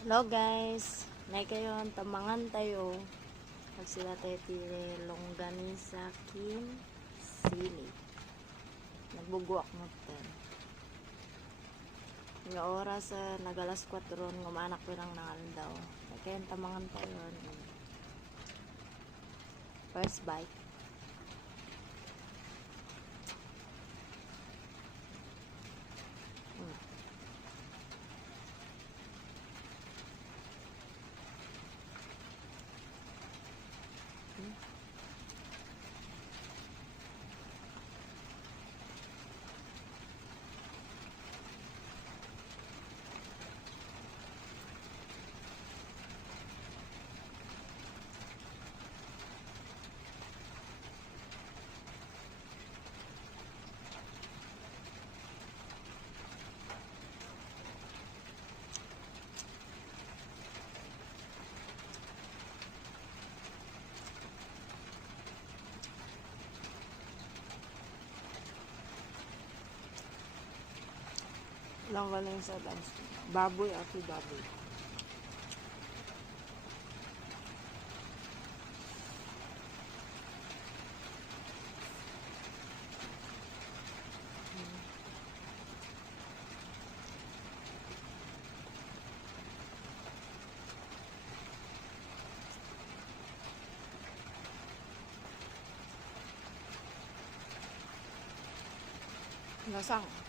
Hello guys, may kayon tamangan tayo. Pag sila tayo tili longganisa kim sili. Nagbugwak mo ten. Nga oras nagalas 4 ngumanak ko lang nangal daw. May kayon tamangan tayo. First bite. Longganisa dance. Baboy at baboy. Lasang.